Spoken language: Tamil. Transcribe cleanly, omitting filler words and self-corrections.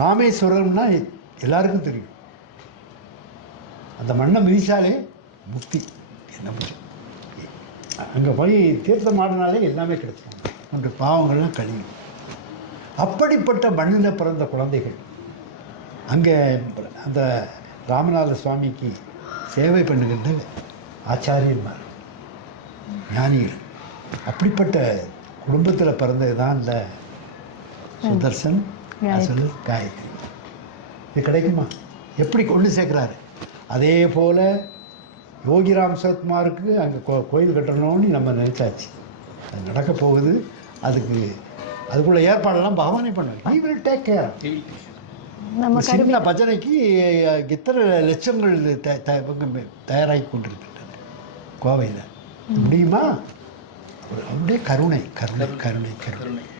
ராமேஸ்வரம்னா எல்லாருக்கும் தெரியும். அந்த மண்ணை மிதிச்சாலே முக்தி. என்ன முடியும், அங்கே போய் தீர்த்தம் ஆடினாலே எல்லாமே கிடைச்சிடும், நம்முடைய பாவங்கள்லாம் கழியும். அப்படிப்பட்ட மண்ணில் பிறந்த குழந்தைகள் அங்கே அந்த ராமநாத சுவாமிக்கு சேவை பண்ணுகின்ற ஆச்சாரியன்மார், ஞானிகள். அப்படிப்பட்ட குடும்பத்தில் பிறந்தது தான் இந்த சுதர்சன் காயத்ரி. இது கிடைக்குமா? எப்படி கொண்டு சேர்க்குறாரு. அதே போல் யோகிராம் சரத்குமாருக்கு அங்கே கோயில் கட்டணும்னு நம்ம நினச்சாச்சு. அது நடக்க போகுது. அதுக்குள்ள ஏற்பாடெல்லாம் பகவானே பண்ணுவார். He will take care. சின்ன பஜனைக்கு இத்தனை லட்சங்கள் தயாராகி கொண்டிருக்கின்றன கோவையில். முடியுமா? அப்படியே கருணை கருணை கருணை கருணை.